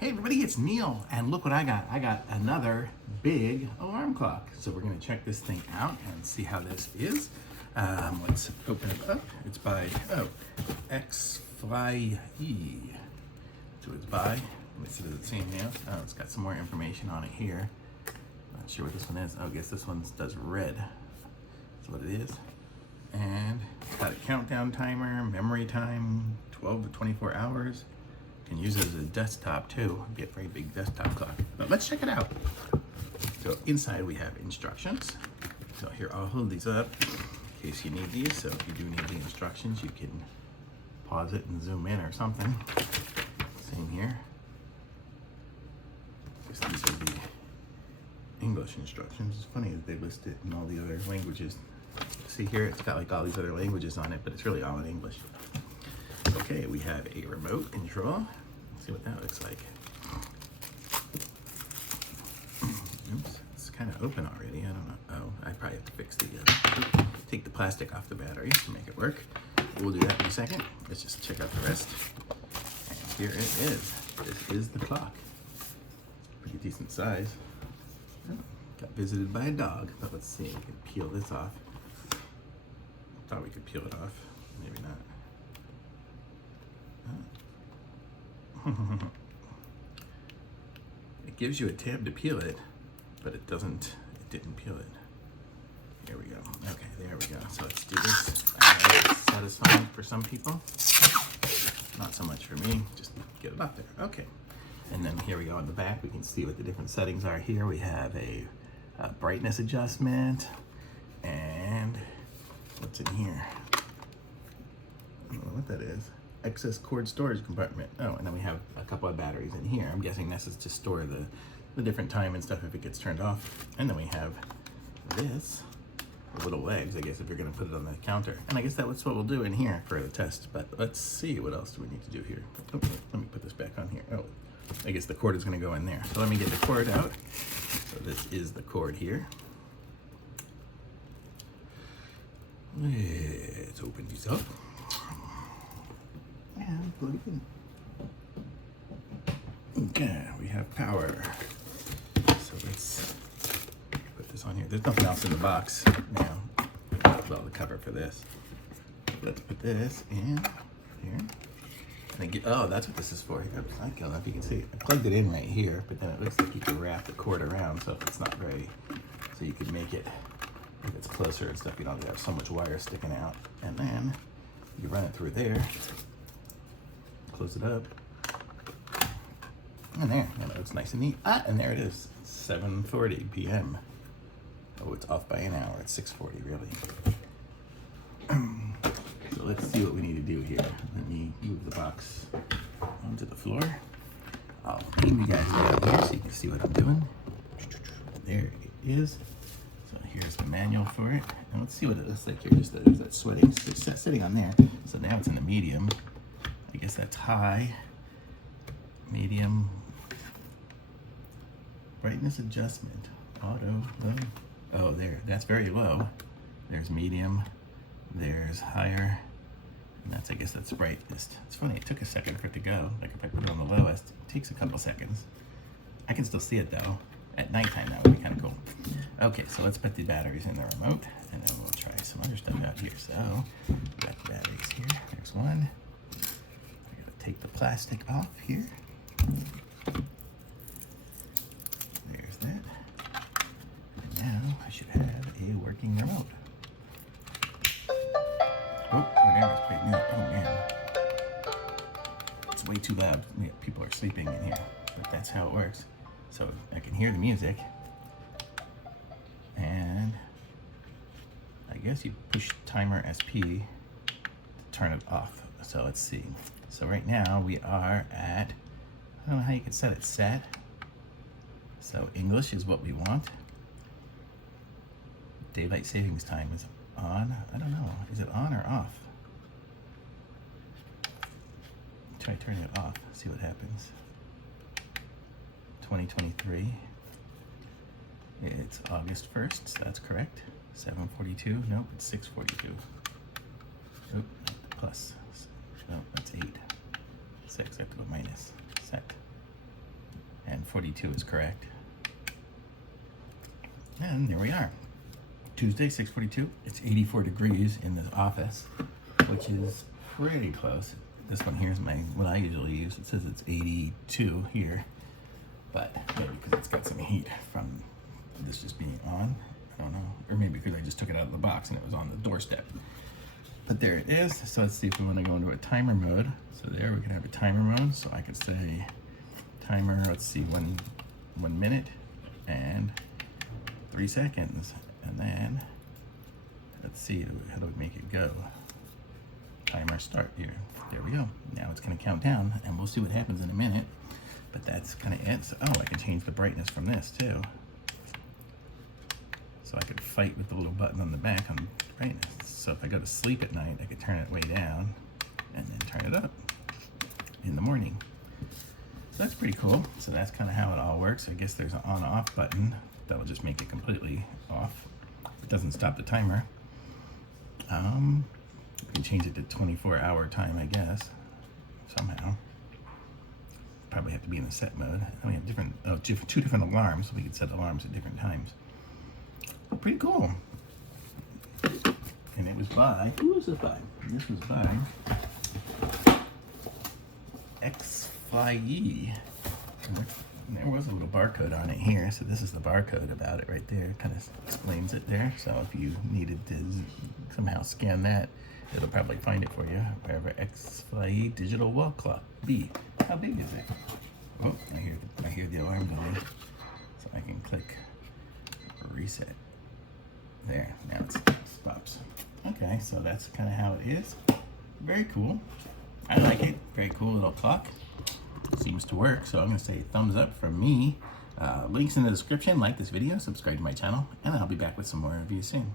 Hey everybody, it's Neil, and look what I got. I got another big alarm clock. So we're gonna check this thing out and see how this is. Let's open it up. It's by, XFly. So it's by, let me see, does it say now? Oh, it's got some more information on it here. Not sure what this one is. Oh, I guess this one does red. That's what it is. And it's got a countdown timer, memory time, 12 to 24 hours. Can use it as a desktop too. It'd be a very big desktop clock. But let's check it out. So inside we have instructions. So here, I'll hold these up in case you need these. So if you do need the instructions, you can pause it and zoom in or something. Same here. These are the English instructions. It's funny that they list it in all the other languages. See here, it's got like all these other languages on it, but it's really all in English. Okay, we have a remote control. Let's see what that looks like. Oops, it's kind of open already. I don't know. Oh, I probably have to fix the, take the plastic off the batteries to make it work. We'll do that in a second. Let's just check out the rest. And here it is. This is the clock. Pretty decent size. Oh, got visited by a dog, but let's see. We can peel this off. Thought we could peel it off. Maybe not. It gives you a tab to peel it, but it didn't peel it. Here we go. Okay, there we go. So let's do this. It's satisfying for some people. Not so much for me. Just get it up there. Okay. And then here we go on the back. We can see what the different settings are here. We have a brightness adjustment. And what's in here? I don't know what that is. Excess cord storage compartment. Oh, and then we have a couple of batteries in here. I'm guessing this is to store the different time and stuff if it gets turned off. And then we have this, the little legs, I guess, if you're gonna put it on the counter. And I guess that's what we'll do in here for the test, but let's see what else do we need to do here. Oh, let me put this back on here. Oh, I guess the cord is gonna go in there. So let me get the cord out. So this is the cord here. Let's open these up. And plug it in. Okay, we have power. So let's put this on here. There's nothing else in the box now. Well, the cover for this. Let's put this in here. And get, oh, that's what this is for. Oops, I don't know if you can see. I plugged it in right here, but then it looks like you can wrap the cord around, so if it's not very, so you can make it, if it's closer and stuff, you don't have so much wire sticking out. And then you run it through there. Close it up. And there, you know, it's nice and neat. Ah, and there it is, 7:40 p.m. Oh, it's off by an hour. It's 6:40, really. So let's see what we need to do here. Let me move the box onto the floor. I'll aim you guys down here so you can see what I'm doing. There it is. So here's the manual for it. And let's see what it looks like here. Just there's that sweating sitting on there. So now it's in the medium. I guess that's high, medium, brightness adjustment, auto, low. Oh, there, that's very low. There's medium, there's higher, and that's, I guess that's brightest. It's funny, it took a second for it to go. Like if I put it on the lowest, it takes a couple seconds. I can still see it though. At nighttime, that would be kind of cool. Okay, so let's put the batteries in the remote, and then we'll try some other stuff out here. So, got the batteries here, there's one. Take the plastic off here. There's that. And now I should have a working remote. Oh, my camera's playing out. Oh man. It's way too loud. People are sleeping in here, but that's how it works. So I can hear the music. And I guess you push timer SP to turn it off. So let's see. So right now we are at, I don't know how you can set it, set. So English is what we want. Daylight savings time is on. I don't know, is it on or off? Try turning it off, see what happens. 2023. It's August 1st, so that's correct. 7:42, nope, it's 6:42. Oop, plus. No, that's 8. 6, I have to go minus. Set. 42 is correct. And there we are. Tuesday, 6:42. It's 84 degrees in this office, which is pretty close. This one here is what I usually use. It says it's 82 here, but maybe because it's got some heat from this just being on. I don't know. Or maybe because I just took it out of the box and it was on the doorstep. But there it is. So let's see if we want to go into a timer mode. So there we can have a timer mode. So I could say timer, let's see, one minute and 3 seconds. And then let's see, how do we make it go? Timer start here. There we go. Now it's going to count down and we'll see what happens in a minute. But that's kind of it. So, oh, I can change the brightness from this too. So I could fight with the little button on the back on brightness. So if I go to sleep at night, I could turn it way down and then turn it up in the morning. So that's pretty cool. So that's kind of how it all works. I guess there's an on-off button that will just make it completely off. It doesn't stop the timer. We can change it to 24-hour time, I guess, somehow. Probably have to be in the set mode. And we have two different alarms, so we can set alarms at different times. Pretty cool. And it was by, who was it by? This was by XFlyE. And there was a little barcode on it here, so this is the barcode about it right there. It kind of explains it there. So if you needed to somehow scan that, it'll probably find it for you. Wherever XFlyE digital wall clock B. How big is it? Oh, I hear the alarm going. So I can click reset. There, now it stops. Okay, so that's kind of how it is. Very cool. I like it. Very cool little clock. Seems to work, so I'm going to say thumbs up from me. Links in the description. Like this video, subscribe to my channel, and I'll be back with some more reviews soon.